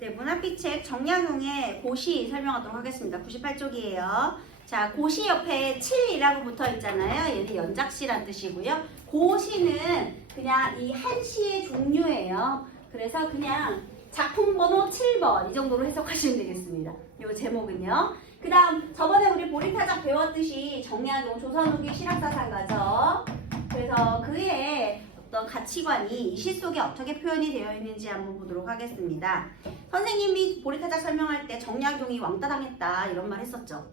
네, 문학비 책 정약용의 고시 설명하도록 하겠습니다. 98쪽이에요. 자, 고시 옆에 7이라고 붙어 있잖아요. 얘는 연작시란 뜻이고요. 고시는 그냥 이 한 시의 종류예요. 그래서 그냥 작품 번호 7번 이 정도로 해석하시면 되겠습니다. 이 제목은요. 그 다음 저번에 우리 보리타작 배웠듯이 정약용 조선 후기 실학사상가죠. 그래서 그의 어떤 가치관이 이 시 속에 어떻게 표현이 되어 있는지 한번 보도록 하겠습니다. 선생님이 보리타작 설명할 때 정약용이 왕따 당했다 이런 말 했었죠.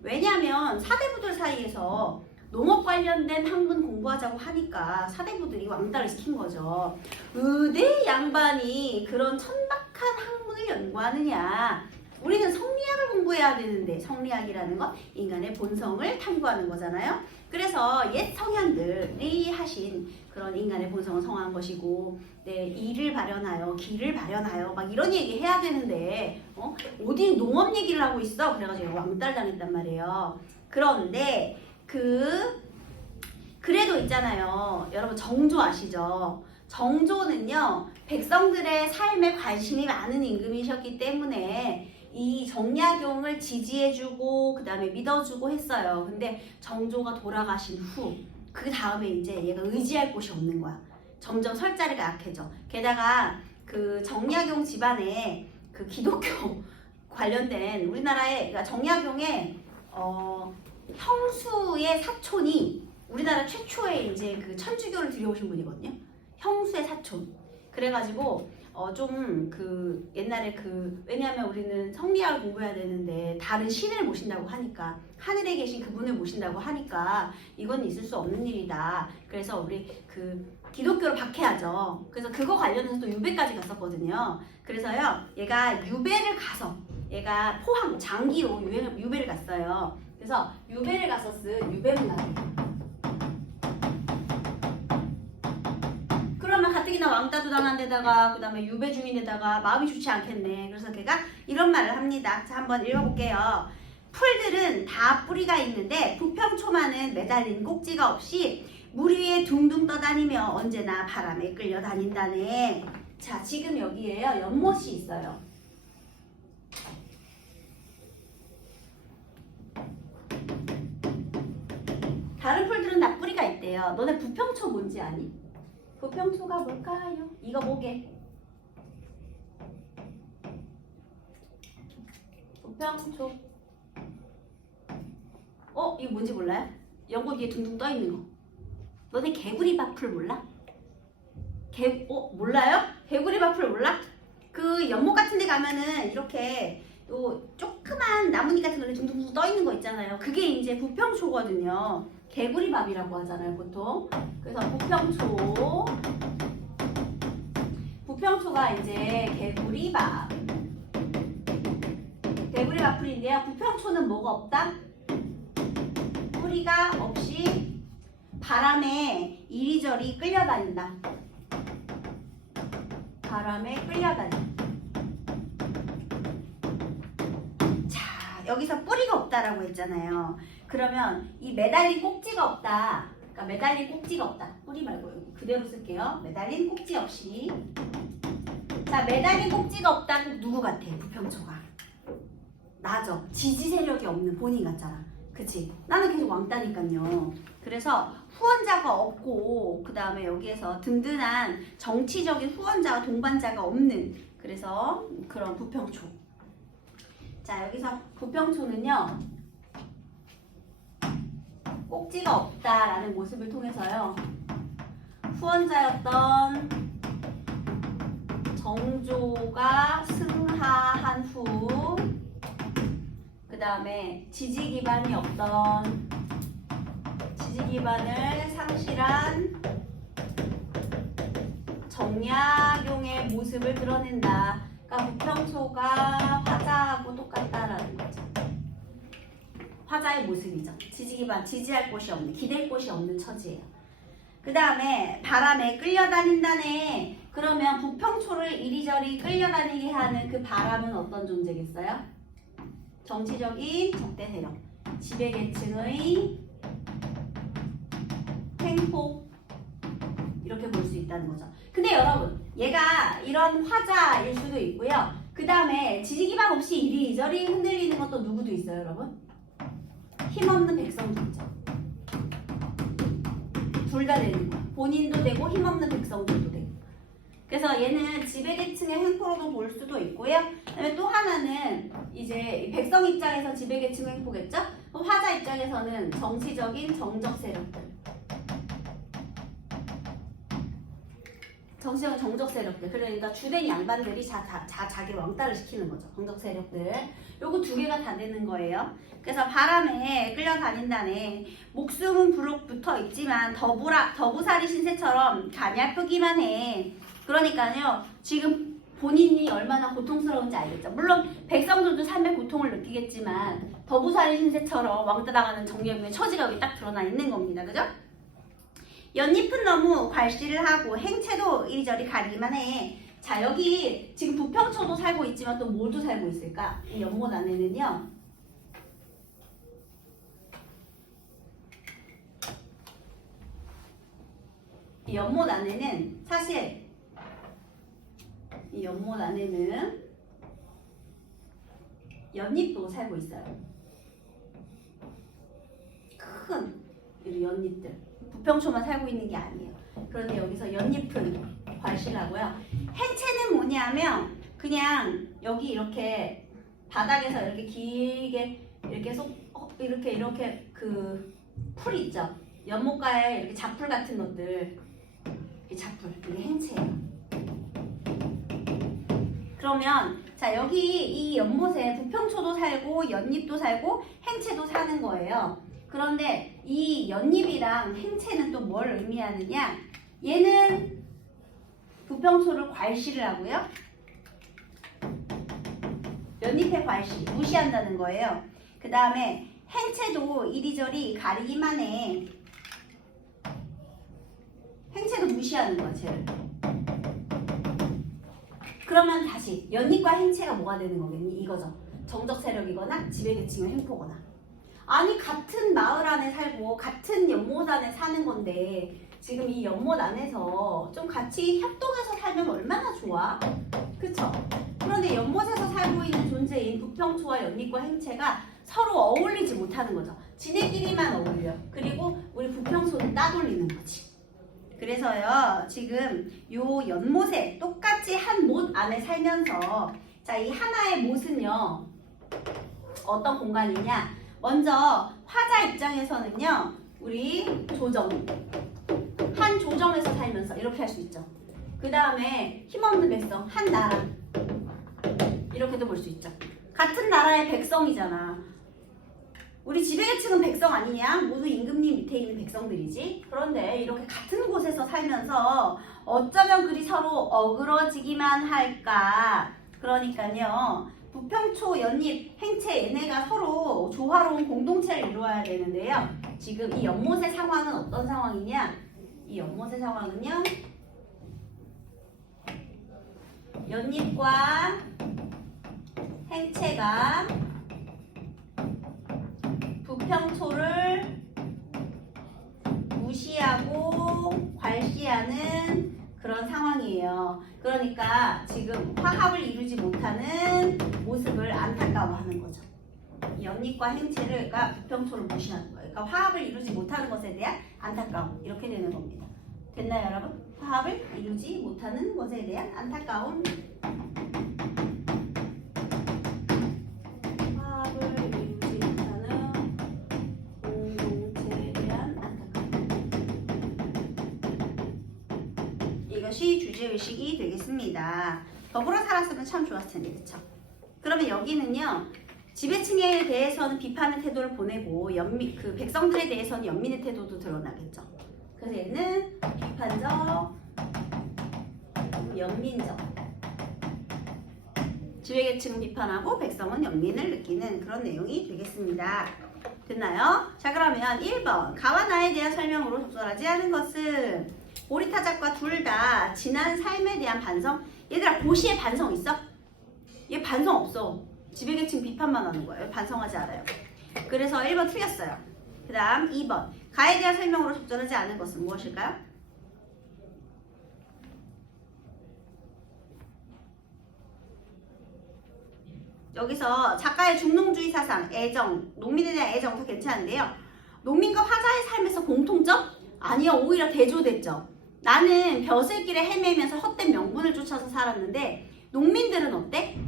왜냐하면 사대부들 사이에서 농업 관련된 학문 공부하자고 하니까 사대부들이 왕따를 시킨 거죠. 의대 양반이 그런 천박한 학문을 연구하느냐. 우리는 성리학을 공부해야 되는데 성리학이라는 건 인간의 본성을 탐구하는 거잖아요. 그래서 옛 성현들이 하신 그런 인간의 본성을 성한 것이고 네, 이를 발현하여 기를 발현하여 막 이런 얘기 해야 되는데 어디 농업 얘기를 하고 있어? 그래가지고 왕따를 당했단 말이에요. 그런데 그래도 있잖아요. 여러분 정조 아시죠? 정조는요 백성들의 삶에 관심이 많은 임금이셨기 때문에 이 정약용을 지지해주고 그 다음에 믿어주고 했어요. 근데 정조가 돌아가신 후 그 다음에 이제 얘가 의지할 곳이 없는 거야. 점점 설자리가 약해져. 게다가 그 정약용 집안에 그 기독교 관련된 우리나라의 그러니까 정약용의 형수의 사촌이 우리나라 최초의 이제 그 천주교를 들여오신 분이거든요. 형수의 사촌. 그래가지고 좀 그 옛날에 왜냐하면 우리는 성리학을 공부해야 되는데 다른 신을 모신다고 하니까 하늘에 계신 그분을 모신다고 하니까 이건 있을 수 없는 일이다. 그래서 우리 기독교를 박해하죠. 그래서 그거 관련해서 또 유배까지 갔었거든요. 그래서요 얘가 유배를 가서 얘가 포항 장기로 유배를 갔어요. 그래서 유배를 가서 쓴 유배문학이에요. 그러면 가뜩이나 왕따도 당한 데다가 그 다음에 유배 중인 데다가 마음이 좋지 않겠네. 그래서 걔가 이런 말을 합니다. 자, 한번 읽어볼게요. 풀들은 다 뿌리가 있는데 부평초만은 매달린 꼭지가 없이 물 위에 둥둥 떠다니며 언제나 바람에 끌려다닌다네. 자, 지금 여기에요 연못이 있어요. 다른 풀들은 다 뿌리가 있대요. 너네 부평초 뭔지 아니? 부평초가 뭘까요? 이거 뭐게? 부평초. 이거 뭔지 몰라요? 연꽃 위에 둥둥 떠 있는 거. 너네 개구리밥풀 몰라? 몰라요? 개구리밥풀 몰라? 그 연못 같은 데 가면은 이렇게 또 조그만 나뭇잎 같은 거에 둥둥둥 떠 있는 거 있잖아요. 그게 이제 부평초거든요. 개구리밥이라고 하잖아요, 보통. 그래서 부평초가 이제 개구리밥풀인데요. 부평초는 뭐가 없다? 뿌리가 없이 바람에 이리저리 끌려다닌다. 바람에 끌려다닌다. 자, 여기서 뿌리가 없다라고 했잖아요. 그러면 이 매달린 꼭지가 없다. 그러니까 매달린 꼭지가 없다. 뿌리 말고 여기 그대로 쓸게요. 매달린 꼭지 없이. 자, 매달린 꼭지가 없다. 누구 같아? 부평초가. 나죠. 지지 세력이 없는 본인 같잖아. 그치? 나는 계속 왕따니까요. 그래서 후원자가 없고 그 다음에 여기에서 든든한 정치적인 후원자와 동반자가 없는 그래서 그런 부평초. 자, 여기서 부평초는요. 꼭지가 없다라는 모습을 통해서요. 후원자였던 정조가 승하한 후 그 다음에 지지 기반이 없던 지지 기반을 상실한 정약용의 모습을 드러낸다. 그러니까 부평초가 화자하고 똑같다라는 거죠. 화자의 모습이죠. 지지 기반, 지지할 곳이 없는, 기댈 곳이 없는 처지예요. 그 다음에 바람에 끌려다닌다네. 그러면 부평초를 이리저리 끌려다니게 하는 그 바람은 어떤 존재겠어요? 정치적인 적대 세력, 지배계층의 횡포 이렇게 볼 수 있다는 거죠. 근데 여러분, 얘가 이런 화자일 수도 있고요. 그 다음에 지지기반 없이 이리저리 흔들리는 것도 누구도 있어요, 여러분? 힘없는 백성도 있죠. 둘 다 되는 거야. 본인도 되고 힘없는 백성들도 되고. 그래서 얘는 지배계층의 횡포로도 볼 수도 있고요. 그다음에 또 하나는 이제 백성 입장에서 지배계층 횡포겠죠? 화자 입장에서는 정치적인 정적 세력들. 정치적인 정적 세력들. 그러니까 주된 양반들이 자기 왕따를 시키는 거죠. 정적 세력들. 요거 두 개가 다 되는 거예요. 그래서 바람에 끌려다닌다네. 목숨은 부록 붙어 있지만 더부살이 신세처럼 가냘프기만 해. 그러니까요. 지금 본인이 얼마나 고통스러운지 알겠죠. 물론 백성들도 삶의 고통을 느끼겠지만 더부살이 신세처럼 왕따당하는 정령의 처지가 여기 딱 드러나 있는 겁니다. 그죠? 연잎은 너무 괄시를 하고 행체도 이리저리 가리기만 해. 자, 여기 지금 부평초도 살고 있지만 또 뭘도 살고 있을까? 이 연못 안에는요. 이 연못 안에는 사실 이 연못 안에는 연잎도 살고 있어요. 큰 연잎들. 부평초만 살고 있는 게 아니에요. 그런데 여기서 연잎은 괄시라고요. 행체는 뭐냐면 그냥 여기 이렇게 바닥에서 이렇게 길게 이렇게 그 풀 있죠. 연못가에 이렇게 잡풀 같은 것들, 이 잡풀 이게 행체예요. 그러면 자 여기 이 연못에 부평초도 살고 연잎도 살고 행체도 사는 거예요. 그런데 이 연잎이랑 행체는 또 뭘 의미하느냐? 얘는 부평초를 괄시를 하고요. 연잎의 괄시 무시한다는 거예요. 그 다음에 행체도 이리저리 가리기만 해. 행체도 무시하는 거야, 쟤를. 그러면 다시 연잎과 행체가 뭐가 되는 거겠니? 이거죠. 정적 세력이거나 지배계층의 횡포거나. 아니 같은 마을 안에 살고 같은 연못 안에 사는 건데 지금 이 연못 안에서 좀 같이 협동해서 살면 얼마나 좋아? 그쵸? 그런데 연못에서 살고 있는 존재인 부평초와 연잎과 행체가 서로 어울리지 못하는 거죠. 지네끼리만 어울려. 그리고 우리 부평초는 따돌리는 거지. 그래서요 지금 요 연못에 똑같이 한 못 안에 살면서 자 이 하나의 못은요 어떤 공간이냐? 먼저 화자 입장에서는요 우리 조정 한 조정에서 살면서 이렇게 할 수 있죠. 그 다음에 힘없는 백성 한 나라 이렇게도 볼 수 있죠. 같은 나라의 백성이잖아. 우리 지배계층은 백성 아니냐? 모두 임금님 밑에 있는 백성들이지. 그런데 이렇게 같은 곳에서 살면서 어쩌면 그리 서로 어그러지기만 할까. 그러니까요 부평초, 연잎, 행체 얘네가 서로 조화로운 공동체를 이루어야 되는데요. 지금 이 연못의 상황은 어떤 상황이냐? 이 연못의 상황은요. 연잎과 행체가 부평초를 무시하고 괄시하는 그런 상황이에요. 그러니까 지금 화합을 이루지 못하는 모습을 안타까워하는 거죠. 연잎과 행체가 부평초를 무시하는 거예요. 그러니까 화합을 이루지 못하는 것에 대한 안타까움 이렇게 되는 겁니다. 됐나요, 여러분? 화합을 이루지 못하는 것에 대한 안타까움. 이것이 주제의식이 되겠습니다. 더불어 살았으면 참 좋았을 텐데, 그쵸? 그러면 여기는요, 지배층에 대해서는 비판의 태도를 보내고, 그 백성들에 대해서는 연민의 태도도 드러나겠죠. 그래서 얘는 비판적, 연민적. 지배계층은 비판하고, 백성은 연민을 느끼는 그런 내용이 되겠습니다. 됐나요? 자, 그러면 1번. 가와 나에 대한 설명으로 적절하지 않은 것은 오리타작과 둘 다 지난 삶에 대한 반성? 얘들아 고시에 반성 있어? 얘 반성 없어. 지배계층 비판만 하는 거예요. 반성하지 않아요. 그래서 1번 틀렸어요. 그 다음 2번 가에 대한 설명으로 적절하지 않은 것은 무엇일까요? 여기서 작가의 중농주의 사상, 애정, 농민에 대한 애정도 괜찮은데요. 농민과 화자의 삶에서 공통점? 아니요, 오히려 대조됐죠. 나는 벼슬길에 헤매면서 헛된 명분을 쫓아서 살았는데 농민들은 어때?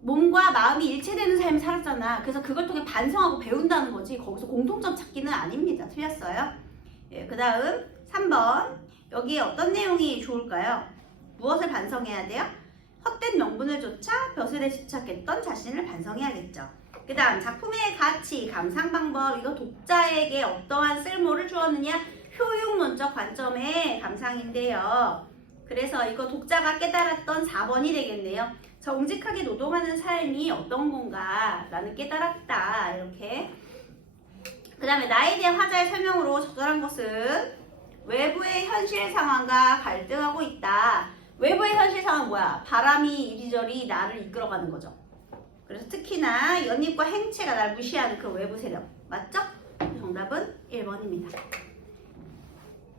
몸과 마음이 일체되는 삶을 살았잖아. 그래서 그걸 통해 반성하고 배운다는 거지. 거기서 공통점 찾기는 아닙니다. 틀렸어요. 예, 그 다음 3번. 여기에 어떤 내용이 좋을까요? 무엇을 반성해야 돼요? 헛된 명분을 쫓아 벼슬에 집착했던 자신을 반성해야겠죠. 그 다음 작품의 가치, 감상 방법, 이거 독자에게 어떠한 쓸모를 주었느냐, 효용론적 관점의 감상인데요. 그래서 이거 독자가 깨달았던 4번이 되겠네요. 정직하게 노동하는 삶이 어떤 건가 라는 깨달았다. 이렇게. 그 다음에 나에 대한 화자의 설명으로 적절한 것은 외부의 현실 상황과 갈등하고 있다. 외부의 현실 상황은 뭐야? 바람이 이리저리 나를 이끌어가는 거죠. 그래서 특히나 연입과 행체가 날 무시하는 그 외부 세력. 맞죠? 정답은 1번입니다.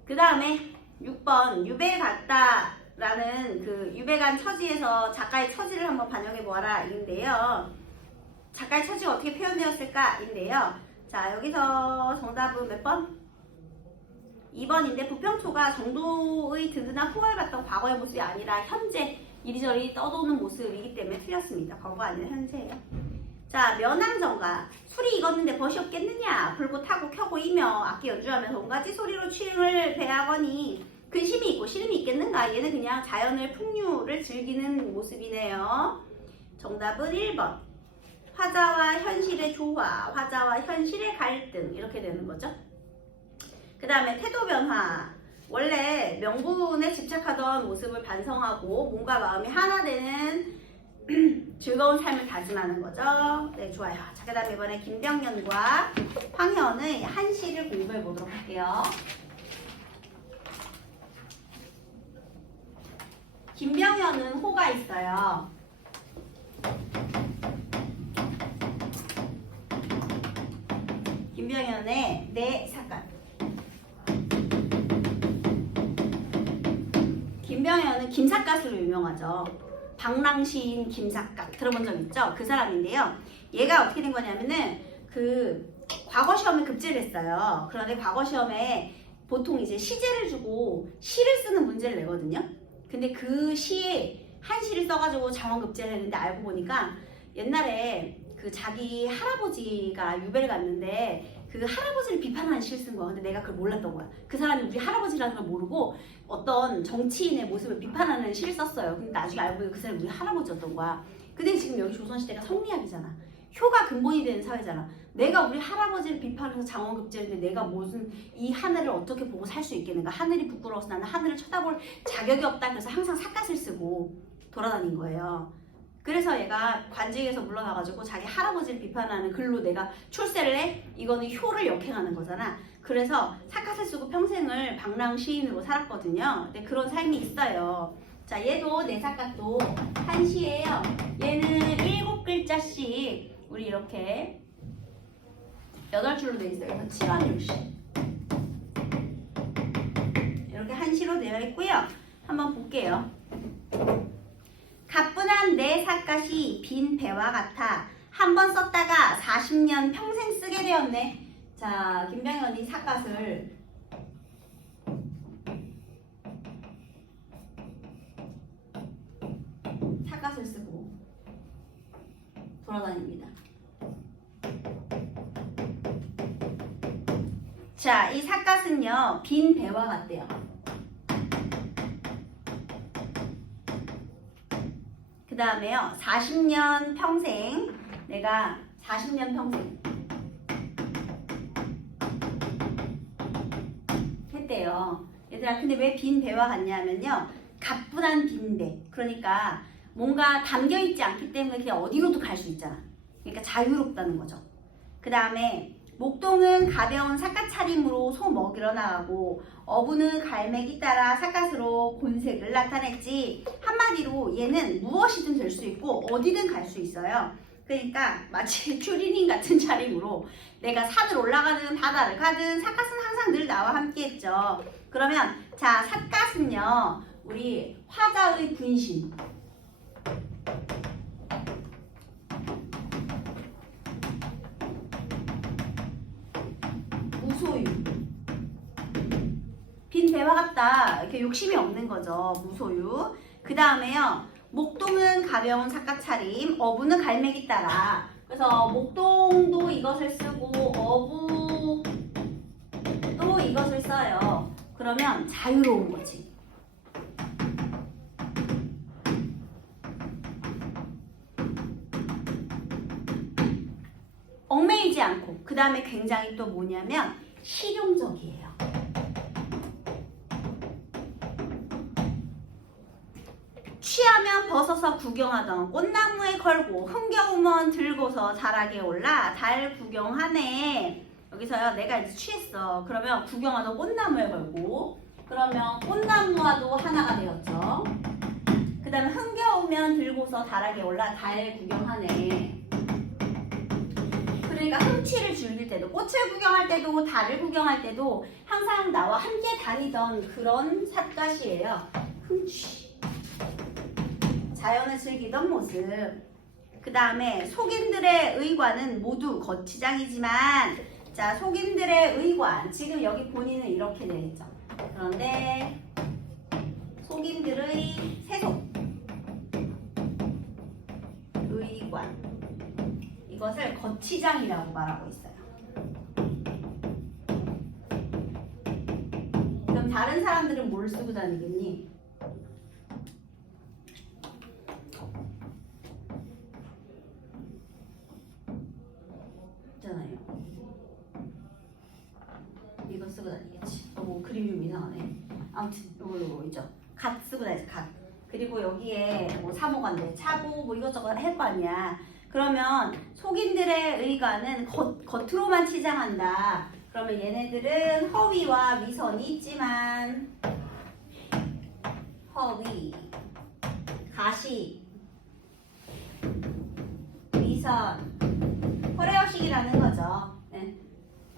그 다음에 6번. 유배 갔다 라는 그 유배간 처지에서 작가의 처지를 한번 반영해 보아라 인데요. 작가의 처지가 어떻게 표현되었을까 인데요. 자, 여기서 정답은 몇 번? 2번인데 부평초가 정도의 든든한 후원을 받던 과거의 모습이 아니라 현재 이리저리 떠도는 모습이기 때문에 틀렸습니다. 과거가 아니라 현재예요. 자, 면항정가. 술이 익었는데 벗이 없겠느냐. 불고 타고 켜고 이며 악기 연주하면서 온가지 소리로 취임을 배하거니 근심이 있고 시름이 있겠는가. 얘는 그냥 자연의 풍류를 즐기는 모습이네요. 정답은 1번. 화자와 현실의 조화, 화자와 현실의 갈등, 이렇게 되는 거죠. 그 다음에 태도 변화. 원래 명분에 집착하던 모습을 반성하고 몸과 마음이 하나 되는 즐거운 삶을 다짐하는 거죠. 네, 좋아요. 자, 그 다음에 이번에 김병연과 황현의 한시를 공부해 보도록 할게요. 김병연은 호가 있어요. 김병연의 내 사간. 김병연은 김삿갓으로 유명하죠. 방랑시인 김삿갓 들어본 적 있죠? 그 사람인데요. 얘가 어떻게 된 거냐면은 그 과거 시험에 급제를 했어요. 그런데 과거 시험에 보통 이제 시제를 주고 시를 쓰는 문제를 내거든요. 근데 그 시에 한시를 써가지고 장원급제를 했는데 알고 보니까 옛날에 그 자기 할아버지가 유배를 갔는데 그 할아버지를 비판하는 시를 쓴 거야. 근데 내가 그걸 몰랐던 거야. 그 사람이 우리 할아버지라는 걸 모르고 어떤 정치인의 모습을 비판하는 시를 썼어요. 근데 나중에 알고 보니까 그 사람이 우리 할아버지였던 거야. 근데 지금 여기 조선시대가 성리학이잖아. 효가 근본이 되는 사회잖아. 내가 우리 할아버지를 비판해서 장원급제했는데 내가 무슨 이 하늘을 어떻게 보고 살 수 있겠는가. 하늘이 부끄러워서 나는 하늘을 쳐다볼 자격이 없다. 그래서 항상 삿갓을 쓰고 돌아다닌 거예요. 그래서 얘가 관직에서 물러나가지고 자기 할아버지를 비판하는 글로 내가 출세를 해? 이거는 효를 역행하는 거잖아. 그래서 삿갓을 쓰고 평생을 방랑 시인으로 살았거든요. 근데 그런 삶이 있어요. 자, 얘도 내 삿갓도 한시예요. 얘는 7글자씩 우리 이렇게 8줄로 되어 있어요. 그래서 7완율씩 이렇게 한시로 되어 있고요. 한번 볼게요. 가뿐한 내 삿갓이 빈 배와 같아 한 번 썼다가 40년 평생 쓰게 되었네. 자, 김병연이 삿갓을 쓰고 돌아다닙니다. 자, 이 삿갓은요 빈 배와 같대요. 그 다음에요 40년 평생, 내가 40년 평생 했대요. 얘들아, 근데 왜 빈 배와 같냐면요, 가뿐한 빈 배. 그러니까 뭔가 담겨있지 않기 때문에 그냥 어디로도 갈 수 있잖아. 그러니까 자유롭다는 거죠. 그 다음에 목동은 가벼운 삿갓 차림으로 소 먹이러 나가고 어부는 갈매기 따라 삿갓으로 본색을 나타냈지. 한마디로 얘는 무엇이든 될 수 있고 어디든 갈 수 있어요. 그러니까 마치 추리닝 같은 차림으로 내가 산을 올라가든 바다를 가든 삿갓은 항상 늘 나와 함께 했죠. 그러면 자, 삿갓은요 우리 화자의 분신, 왔다 이렇게 욕심이 없는 거죠. 무소유. 그 다음에요. 목동은 가벼운 삿갓차림, 어부는 갈매기 따라. 그래서 목동도 이것을 쓰고 어부도 이것을 써요. 그러면 자유로운 거지. 얽매이지 않고. 그 다음에 굉장히 또 뭐냐면 실용적이에요. 취하면 벗어서 구경하던 꽃나무에 걸고 흥겨우면 들고서 달하게 올라 달 구경하네. 여기서요 내가 이제 취했어. 그러면 구경하던 꽃나무에 걸고 그러면 꽃나무와도 하나가 되었죠. 그 다음에 흥겨우면 들고서 달하게 올라 달 구경하네. 그러니까 흥취를 즐길 때도 꽃을 구경할 때도 달을 구경할 때도 항상 나와 함께 다니던 그런 삿갓이에요. 흥취. 자연을 즐기던 모습. 그 다음에 속인들의 의관은 모두 거치장이지만 자 속인들의 의관 지금 여기 본인은 이렇게 되어 있죠. 그런데 속인들의 세속 의관 이것을 거치장이라고 말하고 있어요. 그럼 다른 사람들은 뭘 쓰고 다니겠니? 이거 쓰고 다니겠지. 뭐 그림이 좀 이상하네. 아무튼 이거 있죠. 갓 쓰고 다니지. 갓. 그리고 여기에 뭐 사모관대 차고 뭐 이것저것 할 거 아니야. 그러면 속인들의 의관은 겉으로만 치장한다. 그러면 얘네들은 허위와 위선이 있지만 허위, 가시, 위선, 호레어식이라는 거죠. 네.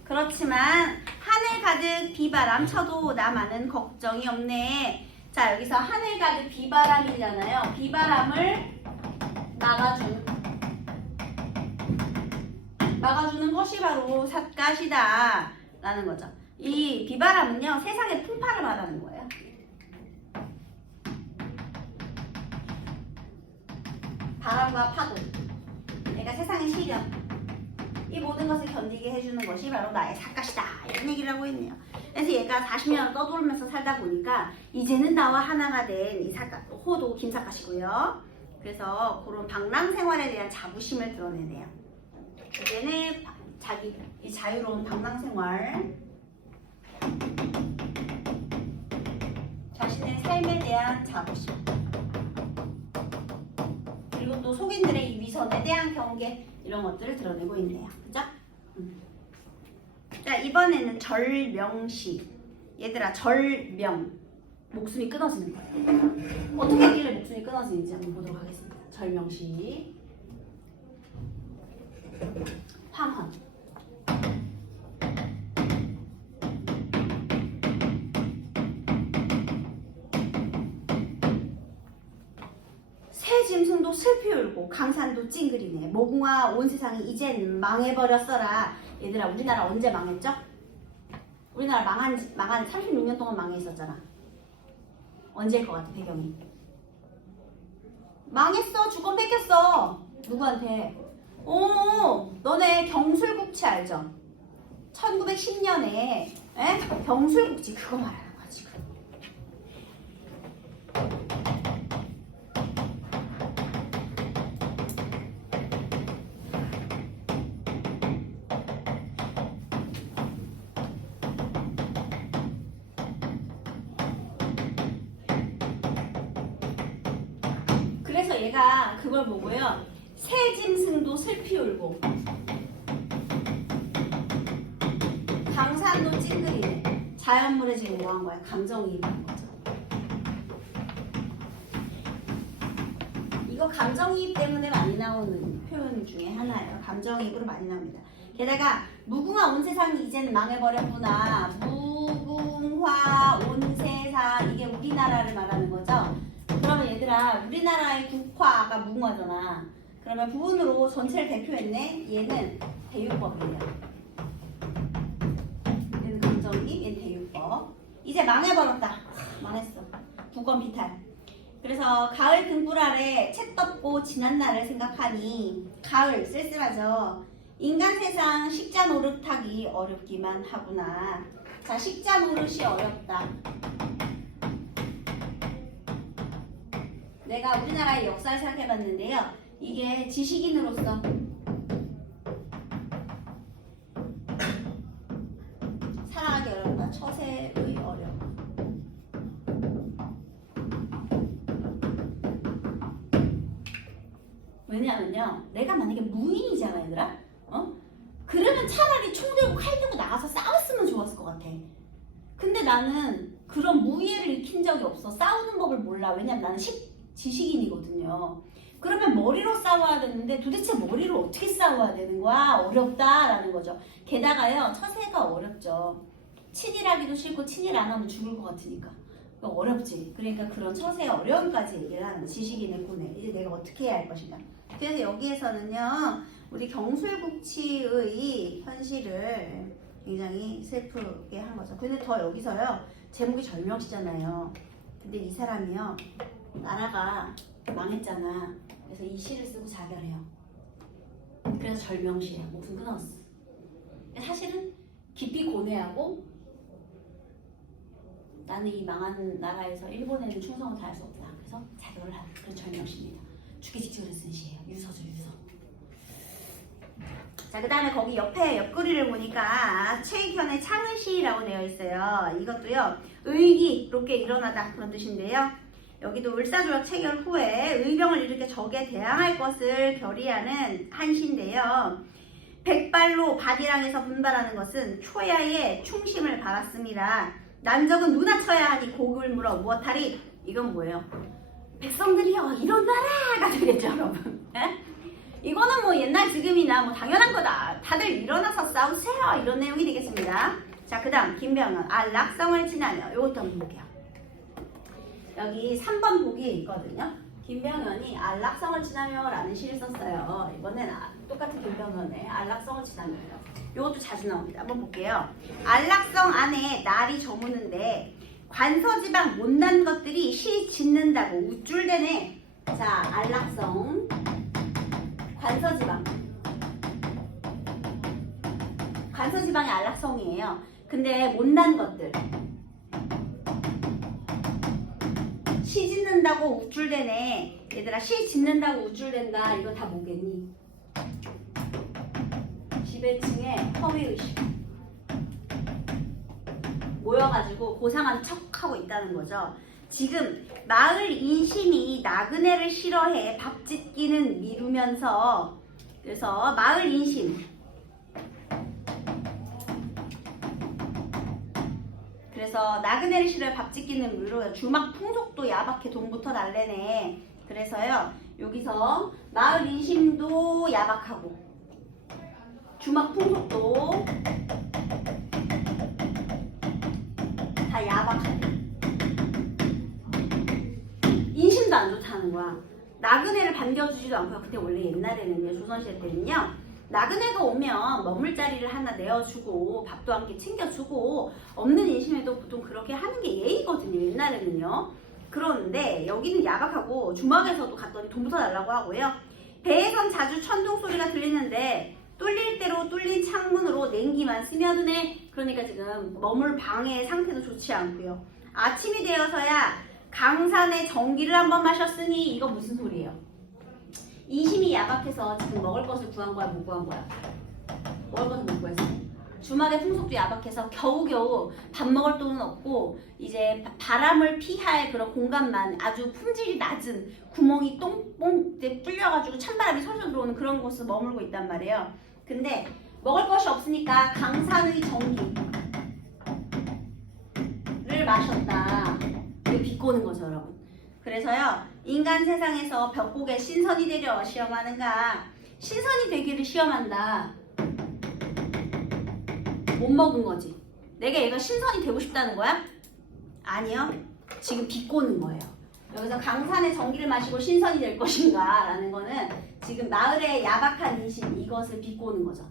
그렇지만 하늘 가득 비바람 쳐도 나만은 걱정이 없네. 자 여기서 하늘 가득 비바람이잖아요. 비바람을 막아주는 것이 바로 삿갓이다 라는 거죠. 이 비바람은요 세상의 풍파를 말하는 거예요. 바람과 파도, 내가 세상의 시련, 이 모든 것을 견디게 해주는 것이 바로 나의 삿갓이다 이런 얘기를 하고 있네요. 그래서 얘가 40년을 떠돌면서 살다 보니까 이제는 나와 하나가 된 이 삿갓, 호도 김삿갓이고요. 그래서 그런 방랑 생활에 대한 자부심을 드러내네요. 이제는 자기 이 자유로운 방랑 생활, 자신의 삶에 대한 자부심, 그리고 또 속인들의 이 위선에 대한 경계 이런 것들을 드러내고 있네요. 그죠? 자 이번에는 절명시. 얘들아 절명 목숨이 끊어지는 거예요. 어떻게 하길래 목숨이 끊어지는지 한번 보도록 하겠습니다. 절명시. 황헌. 새 짐승도 슬피 울고 강산도 찡그리네. 모궁아 온 세상이 이젠 망해버렸어라. 얘들아 우리나라 언제 망했죠? 우리나라 망한 36년 동안 망해 있었잖아. 언제일 것 같아 배경이? 망했어. 주권 뺏겼어. 누구한테? 너네 경술국치 알죠? 1910년에 경술국치 그거 말하는 거야 지금. 그래서 얘가 그걸 보고요. 새 짐승도 슬피 울고 강산도 찡그리네. 자연물에 지금 뭐 한 거야? 감정이입한 거죠. 이거 감정이입 때문에 많이 나오는 표현 중에 하나예요. 감정이입으로 많이 나옵니다. 게다가 무궁화 온 세상이 이제는 망해버렸구나. 무궁화 온 세상 이게 우리나라를 말하는 거죠. 그러면 얘들아 우리나라의 국화가 무궁화잖아. 그러면 부분으로 전체를 대표했네. 얘는 대유법이에요. 얘는 감정이입, 얘는 대유법. 이제 망해버렸다. 망했어. 부권 비탈. 그래서 가을 등불 아래 책 덮고 지난 날을 생각하니 가을 쓸쓸하죠. 인간 세상 식자 노릇하기 어렵기만 하구나. 자, 식자 노릇이 어렵다. 내가 우리나라의 역사를 생각해봤는데요. 이게 지식인으로서 살아가기 어렵다. 처세의 어려움. 왜냐면요, 내가 만약에 무인이잖아, 얘들아. 그러면 차라리 총 들고 칼 들고 나가서 싸웠으면 좋았을 것 같아. 근데 나는 그런 무예를 익힌 적이 없어. 싸우는 법을 몰라. 왜냐면 나는 지식인이거든요. 그러면 머리로 싸워야 되는데 도대체 머리로 어떻게 싸워야 되는 거야? 어렵다라는 거죠. 게다가요, 처세가 어렵죠. 친일하기도 싫고 친일 안 하면 죽을 것 같으니까. 어렵지. 그러니까 그런 처세의 어려움까지 얘기를 하는 지식인의 고뇌. 이제 내가 어떻게 해야 할 것인가. 그래서 여기에서는요, 우리 경술국치의 현실을 굉장히 슬프게 한 거죠. 근데 더 여기서요, 제목이 절명시잖아요. 근데 이 사람이요, 나라가 망했잖아. 그래서 이 시를 쓰고 자결해요. 그래서 절명시야. 목숨 끊었어. 사실은 깊이 고뇌하고 나는 이 망한 나라에서 일본에는 충성을 다할 수 없다. 그래서 자결을 하는 그런 절명시입니다. 죽기 직전에 쓴 시예요. 유서죠, 유서. 자, 그 다음에 거기 옆에 옆구리를 보니까 최익현의 창의시라고 되어 있어요. 이것도요, 의기롭게 일어나다 그런 뜻인데요. 여기도 을사조약 체결 후에 의병을 일으켜 적에 대항할 것을 결의하는 한시인데요. 백발로 바디랑에서 분발하는 것은 초야의 충심을 바랐습니다. 난적은 누나 쳐야 하니 고급을 물어 무엇하리? 이건 뭐예요? 백성들이여 일어나라가 되겠죠, 여러분. 에? 이거는 뭐 옛날 지금이나 뭐 당연한 거다. 다들 일어나서 싸우세요. 이런 내용이 되겠습니다. 자, 그 다음 김병현 안락성을 지나며 이것도 한번 볼게요. 여기 3번 보기에 있거든요. 김병현이 안락성을 지나며 라는 시를 썼어요. 이번엔 똑같은 김병현의 안락성을 지나며요. 이것도 자주 나옵니다. 한번 볼게요. 안락성 안에 날이 저무는데 관서지방 못난 것들이 시 짓는다고 우쭐대네. 자, 안락성 관서지방. 관서지방이 안락성이에요. 근데 못난 것들 시 짓는다고 우쭐대네. 얘들아, 시 짓는다고 우쭐댄다. 이거 다 뭐겠니? 지배층의 허위의식 모여가지고 고상한 척하고 있다는 거죠. 지금 마을 인심이 나그네를 싫어해 밥 짓기는 미루면서, 그래서 마을 인심, 그래서 나그네를 싫어해 밥 짓기는 미루어 주막 풍속도 야박해 돈부터 달래네. 그래서요, 여기서 마을 인심도 야박하고 주막 풍속도 다 야박하고 인심도 안 좋다는 거야. 나그네를 반겨주지도 않고요. 그때 원래 옛날에는요, 조선시대 때는요, 나그네가 오면 머물 자리를 하나 내어주고 밥도 함께 챙겨주고 없는 인심에도 보통 그렇게 하는 게 예의거든요, 옛날에는요. 그런데 여기는 야박하고 주막에서도 갔더니 돈부터 달라고 하고요. 배에선 자주 천둥 소리가 들리는데 뚫릴 대로 뚫린 창문으로 냉기만 스며드네. 그러니까 지금 머물 방의 상태도 좋지 않고요. 아침이 되어서야 강산의 전기를 한번 마셨으니 이거 무슨 소리예요? 인심이 야박해서 지금 먹을 것을 구한 거야, 못 구한 거야? 먹을 것을 못 구했어. 주막의 풍속도 야박해서 겨우겨우 밥 먹을 돈은 없고 이제 바람을 피할 그런 공간만 아주 품질이 낮은 구멍이 똥뽕 뚫려가지고 찬바람이 솔솔 들어오는 그런 곳을 머물고 있단 말이에요. 근데 먹을 것이 없으니까 강산의 전기를 마셨다. 이게 비꼬는 거죠, 여러분. 그래서요, 인간 세상에서 벽곡에 신선이 되려 시험하는가? 신선이 되기를 시험한다. 못 먹은 거지. 내가 얘가 신선이 되고 싶다는 거야? 아니요. 지금 비꼬는 거예요. 여기서 강산의 전기를 마시고 신선이 될 것인가? 라는 거는 지금 마을의 야박한 인심, 이것을 비꼬는 거죠.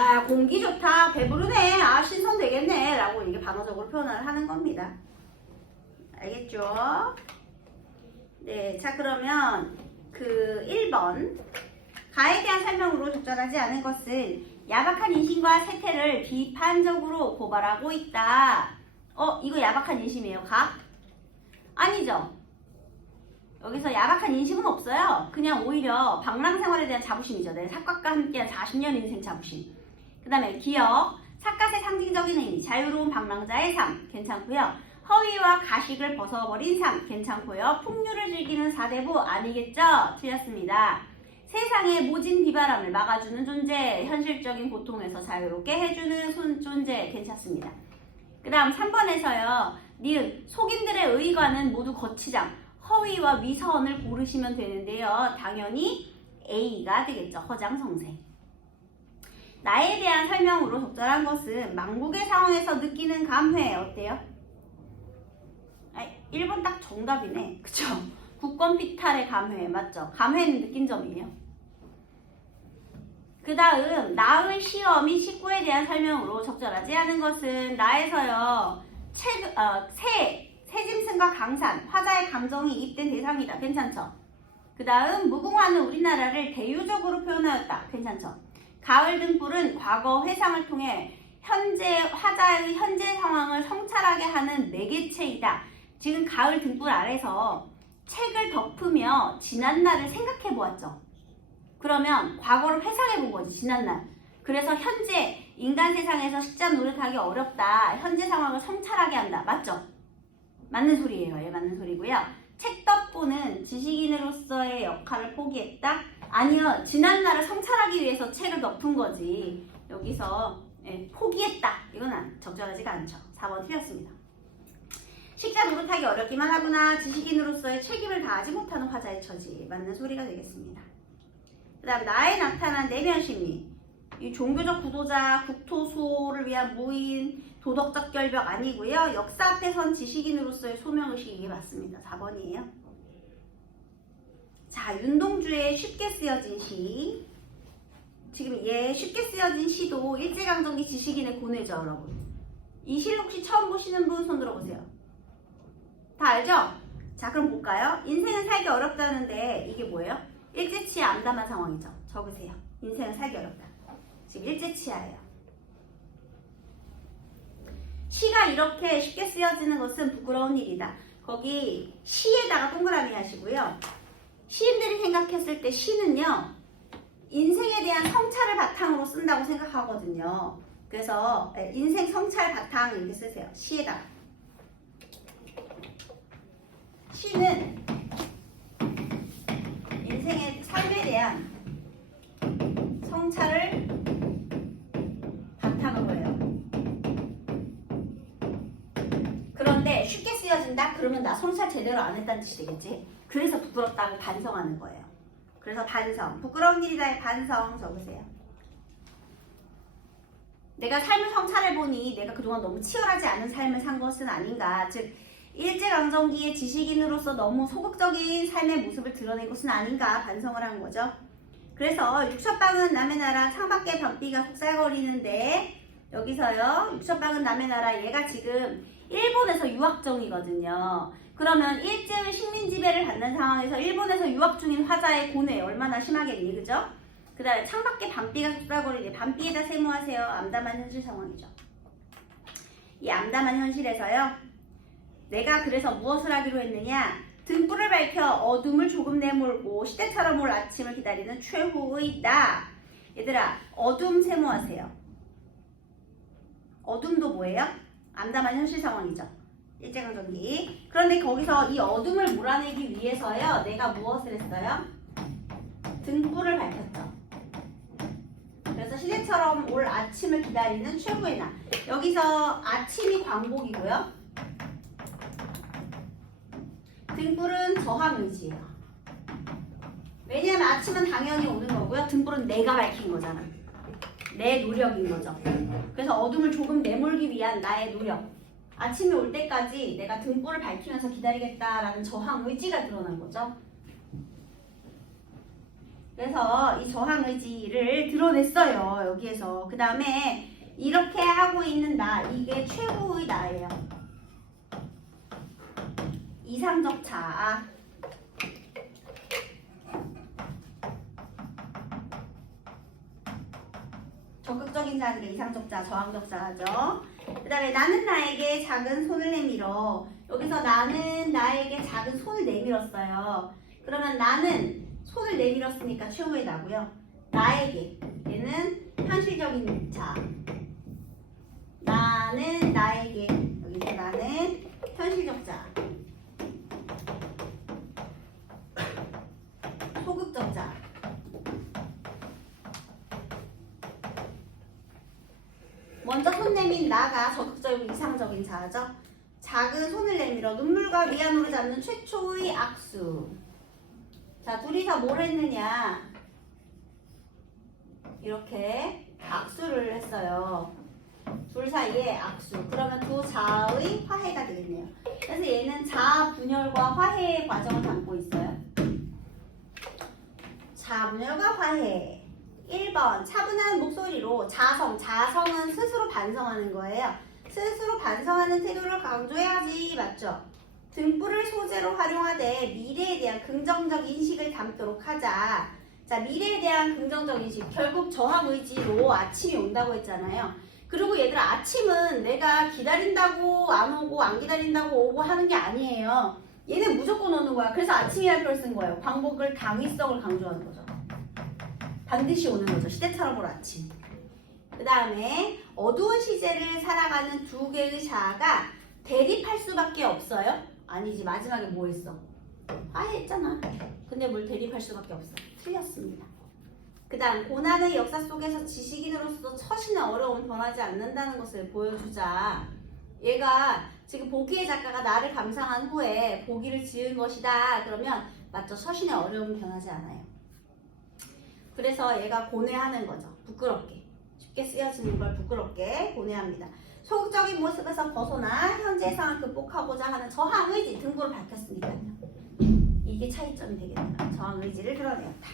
아, 공기 좋다, 배부르네, 아, 신선되겠네 라고 이게 반어적으로 표현을 하는 겁니다. 알겠죠? 네, 자 그러면 그 1번 가에 대한 설명으로 적절하지 않은 것은 야박한 인심과 세태를 비판적으로 고발하고 있다. 이거 야박한 인심이에요. 가? 아니죠. 여기서 야박한 인심은 없어요. 그냥 오히려 방랑생활에 대한 자부심이죠. 내 사과과 함께한 40년 인생 자부심. 그 다음에 기억, 사과의 상징적인 의미, 자유로운 방랑자의 삶 괜찮고요. 허위와 가식을 벗어버린 삶 괜찮고요. 풍류를 즐기는 사대부 아니겠죠? 틀렸습니다. 세상의 모진 비바람을 막아주는 존재, 현실적인 고통에서 자유롭게 해주는 존재 괜찮습니다. 그 다음 3번에서요. 니은, 속인들의 의관은 모두 거치장, 허위와 위선을 고르시면 되는데요. 당연히 A가 되겠죠. 허장성세. 나에 대한 설명으로 적절한 것은 망국의 상황에서 느끼는 감회 어때요? 1번 딱 정답이네. 그쵸? 국권비탈의 감회 맞죠? 감회는 느낀 점이에요. 그 다음 나의 시어 및 식구에 대한 설명으로 적절하지 않은 것은 나에서요. 새짐승과 강산, 화자의 감정이 입된 대상이다. 괜찮죠? 그 다음 무궁화는 우리나라를 대유적으로 표현하였다. 괜찮죠? 가을 등불은 과거 회상을 통해 화자의 현재 상황을 성찰하게 하는 매개체이다. 지금 가을 등불 아래서 책을 덮으며 지난날을 생각해 보았죠. 그러면 과거를 회상해 본 거지, 지난날. 그래서 현재 인간 세상에서 식자 노릇하기 어렵다. 현재 상황을 성찰하게 한다. 맞죠? 맞는 소리예요. 예, 맞는 소리고요. 책 덮고는 지식인으로서의 역할을 포기했다. 아니요. 지난날을 성찰하기 위해서 책을 덮은 거지. 여기서 포기했다. 이건 적절하지가 않죠. 4번 틀렸습니다. 식자 노릇하기 어렵기만 하구나. 지식인으로서의 책임을 다하지 못하는 화자의 처지. 맞는 소리가 되겠습니다. 그 다음 나에 나타난 내면 심리. 이 종교적 구도자, 국토수호를 위한 무인, 도덕적 결벽 아니고요. 역사 앞에 선 지식인으로서의 소명의식이 이게 맞습니다. 4번이에요. 자, 윤동주의 쉽게 쓰여진 시. 지금 얘 쉽게 쓰여진 시도 일제강점기 지식인의 고뇌죠, 여러분. 이 시를 혹시 처음 보시는 분 손 들어보세요. 다 알죠? 자, 그럼 볼까요? 인생은 살기 어렵다는데 이게 뭐예요? 일제치하 암담한 상황이죠. 적으세요. 인생은 살기 어렵다. 지금 일제치하예요. 시가 이렇게 쉽게 쓰여지는 것은 부끄러운 일이다. 거기 시에다가 동그라미 하시고요. 시인들이 생각했을 때 시는요. 인생에 대한 성찰을 바탕으로 쓴다고 생각하거든요. 그래서 인생 성찰 바탕 이렇게 쓰세요. 시에다가. 시는 인생의 삶에 대한 성찰을 바탕으로 해요. 그런데 쉽게 쓰여진다? 그러면 나 성찰 제대로 안 했다는 뜻이 되겠지? 그래서 부끄럽다고 반성하는 거예요. 그래서 반성. 부끄러운 일이다의 반성 적으세요. 내가 삶을 성찰해보니 내가 그동안 너무 치열하지 않은 삶을 산 것은 아닌가. 즉 일제강점기의 지식인으로서 너무 소극적인 삶의 모습을 드러낸 것은 아닌가 반성을 한 거죠. 그래서 육첩방은 남의 나라 창밖에 밤비가 속살거리는데 여기서요. 육첩방은 남의 나라 얘가 지금 일본에서 유학 중이거든요. 그러면 일제의 식민 지배를 받는 상황에서 일본에서 유학 중인 화자의 고뇌 얼마나 심하겠니, 그죠? 그 다음에 창밖에 밤비가 속살거리네. 밤비에다 세모하세요. 암담한 현실 상황이죠. 이 암담한 현실에서요. 내가 그래서 무엇을 하기로 했느냐? 등불을 밝혀 어둠을 조금 내몰고 시대처럼 올 아침을 기다리는 최후의 나. 얘들아, 어둠 세모하세요. 어둠도 뭐예요? 암담한 현실 상황이죠. 일제강점기. 그런데 거기서 이 어둠을 몰아내기 위해서요. 내가 무엇을 했어요? 등불을 밝혔죠. 그래서 시대처럼 올 아침을 기다리는 최후의 나. 여기서 아침이 광복이고요. 등불은 저항 의지예요. 왜냐하면 아침은 당연히 오는 거고요. 등불은 내가 밝힌 거잖아. 내 노력인 거죠. 그래서 어둠을 조금 내몰기 위한 나의 노력. 아침이 올 때까지 내가 등불을 밝히면서 기다리겠다라는 저항 의지가 드러난 거죠. 그래서 이 저항 의지를 드러냈어요. 여기에서. 그 다음에 이렇게 하고 있는 나, 이게 최고의 나예요. 이상적 자. 적극적인 자니까 이상적 자, 저항적 자죠. 그 다음에 나는 나에게 작은 손을 내밀어. 여기서 나는 나에게 작은 손을 내밀었어요. 그러면 나는 손을 내밀었으니까 최후의 나고요. 나에게, 얘는 현실적인 자. 나는 나에게, 여기서 나는 현실적 자. 소극적 자. 먼저 손 내민 나가 적극적이고 이상적인 자죠. 작은 손을 내밀어 눈물과 미안으로 잡는 최초의 악수. 자, 둘이서 뭘 했느냐? 이렇게 악수를 했어요. 둘 사이에 악수. 그러면 두 자의 화해가 되겠네요. 그래서 얘는 자 분열과 화해의 과정을 담고 있어요. 자 분열과 화해. 1번 차분한 목소리로 자성은 스스로 반성하는 거예요. 스스로 반성하는 태도를 강조해야지. 맞죠? 등불을 소재로 활용하되 미래에 대한 긍정적 인식을 담도록 하자. 자, 미래에 대한 긍정적 인식. 결국 저항 의지로 아침이 온다고 했잖아요. 그리고 얘들아, 아침은 내가 기다린다고 안 오고 안 기다린다고 오고 하는 게 아니에요. 얘는 무조건 오는 거야. 그래서 아침이라는 걸 쓴 거예요. 광복을 당위성을 강조하는 거죠. 반드시 오는 거죠. 시대처럼 올 아침. 그 다음에 어두운 시제를 살아가는 두 개의 자아가 대립할 수밖에 없어요? 아니지. 마지막에 뭐 했어? 화해했잖아. 근데 뭘 대립할 수밖에 없어? 틀렸습니다. 그 다음 고난의 역사 속에서 지식인으로서 처신의 어려움은 변하지 않는다는 것을 보여주자. 얘가 지금 보기의 작가가 나를 감상한 후에 보기를 지은 것이다. 그러면 맞죠? 처신의 어려움은 변하지 않아요. 그래서 얘가 고뇌하는 거죠. 부끄럽게. 쉽게 쓰여지는 걸 부끄럽게 고뇌합니다. 소극적인 모습에서 벗어나 현재의 상황을 극복하고자 하는 저항 의지 등부를 밝혔으니까요. 이게 차이점이 되겠네요. 저항 의지를 드러내었다.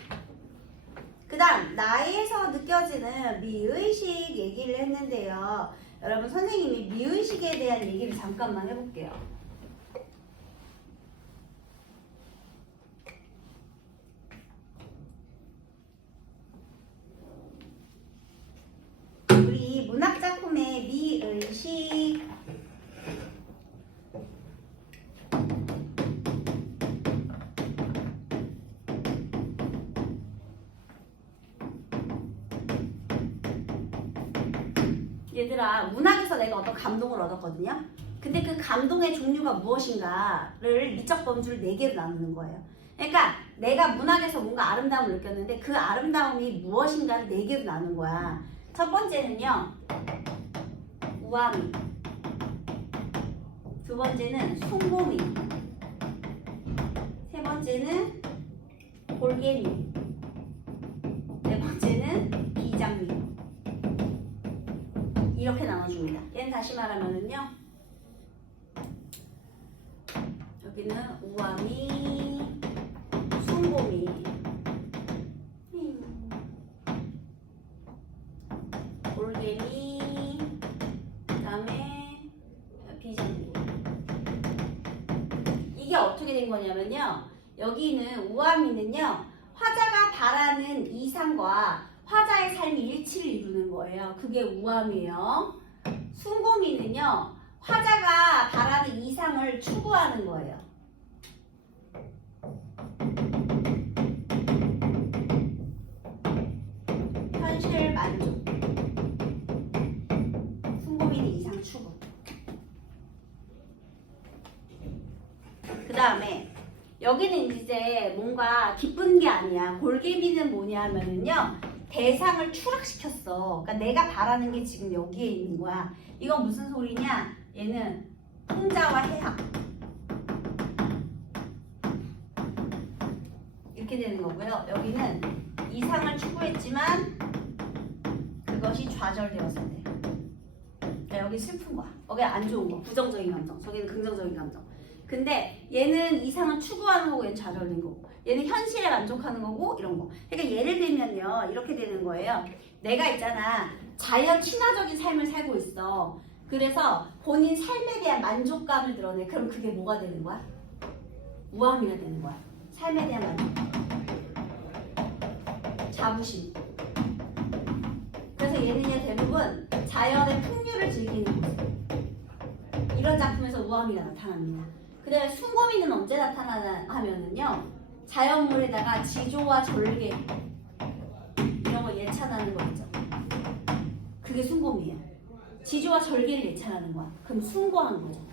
그 다음 나에서 느껴지는 미의식 얘기를 했는데요. 여러분 선생님이 미의식에 대한 얘기를 잠깐만 해볼게요. 우리 문학작품의 미의식 얘들아, 문학에서 내가 어떤 감동을 얻었거든요. 근데 그 감동의 종류가 무엇인가를 미적 범주를 4개로 나누는 거예요. 그러니까 내가 문학에서 뭔가 아름다움을 느꼈는데 그 아름다움이 무엇인가를 4개로 나눈 거야. 첫 번째는요, 우아미. 두 번째는 숭고미. 세 번째는 골개미. 네 번째는 비장미. 이렇게 나눠줍니다. 얘는 다시 말하면은요, 여기는 우아미, 숭고미, 골개미, 그 다음에 비장미. 이게 어떻게 된 거냐면요, 여기는 우아미는요, 화자가 바라는 이상과 화자의 삶이 일치를 이루는 거예요. 그게 우아미예요. 숭고미는요, 화자가 바라는 이상을 추구하는 거예요. 현실 만족. 숭고미는 이상 추구. 그 다음에 여기는 이제 뭔가 기쁜 게 아니야. 골개미는 뭐냐면은요, 대상을 추락시켰어. 그러니까 내가 바라는 게 지금 여기에 있는 거야. 이건 무슨 소리냐? 얘는 풍자와 해학. 이렇게 되는 거고요. 여기는 이상을 추구했지만 그것이 좌절되었을 때. 그러니까 여기 슬픈 거야. 여기 안 좋은 거. 부정적인 감정. 저기는 긍정적인 감정. 근데 얘는 이상을 추구하는 거고 얘는 좌절된 거고. 얘는 현실에 만족하는 거고 이런 거. 그러니까 예를 들면요. 이렇게 되는 거예요. 내가 있잖아. 자연 친화적인 삶을 살고 있어. 그래서 본인 삶에 대한 만족감을 드러내. 그럼 그게 뭐가 되는 거야? 우함이가 되는 거야. 삶에 대한 만족감. 자부심. 그래서 얘는요 대부분 자연의 풍류를 즐기는 모습. 이런 작품에서 우함이가 나타납니다. 그 다음에 숭고미는 언제 나타나냐 하면은요 자연물에다가 지조와 절개 이런 거 예찬하는 거 있죠. 그게 숭고미예요. 지조와 절개를 예찬하는 거야. 그럼 숭고한 거잖아.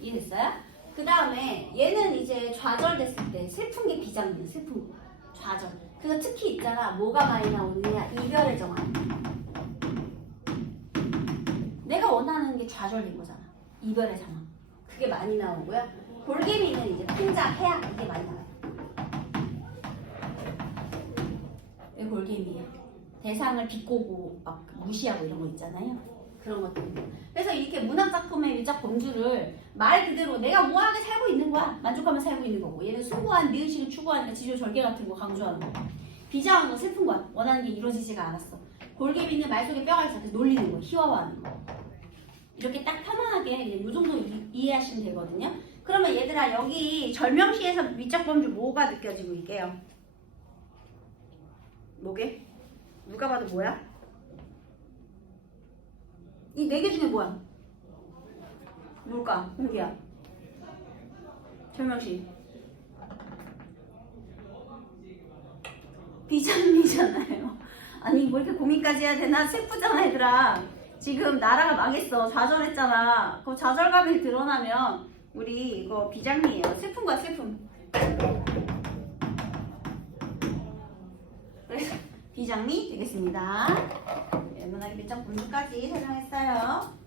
이해됐어요? 그 다음에 얘는 이제 좌절됐을 때 슬픈 게 비장미야. 슬픈 거. 좌절. 그래서 특히 있잖아. 뭐가 많이 나오느냐. 이별의 정화. 내가 원하는 게 좌절된 거잖아. 이별의 상황. 그게 많이 나오고요. 골개미는 이제 풍작, 해악 이게 많이 나와요. 이게 골개미예요. 대상을 비꼬고 막 무시하고 이런 거 있잖아요. 그런 것들. 그래서 이렇게 문학작품의 유작 범주를 말 그대로 내가 무한하게 살고 있는 거야. 만족하면 살고 있는 거고. 얘는 숭고한 미의식을 추구하니까 지조 절개 같은 거 강조하는 거. 비장한 거 슬픈 거야. 원하는 게 이루어지지가 않았어. 골개미는 말 속에 뼈가 있어. 그래서 놀리는 거. 희화화하는 거. 이렇게 딱 편안하게 이 정도 이해하시면 되거든요. 그러면 얘들아 여기 절명시에서 미적 범주 뭐가 느껴지고 있게요? 뭐게? 누가 봐도 뭐야? 이 네 개 중에 뭐야? 뭘까? 홍기야. 절명시. 비장미잖아요. 아니 뭐 이렇게 고민까지 해야 되나? 슬프잖아 얘들아. 지금 나라가 망했어. 좌절했잖아. 그 좌절감이 드러나면 우리 이거 비장미예요. 슬픈 거야 슬픔. 그래서 비장미 되겠습니다. 웬만하게 밀착 분수까지 설명했어요.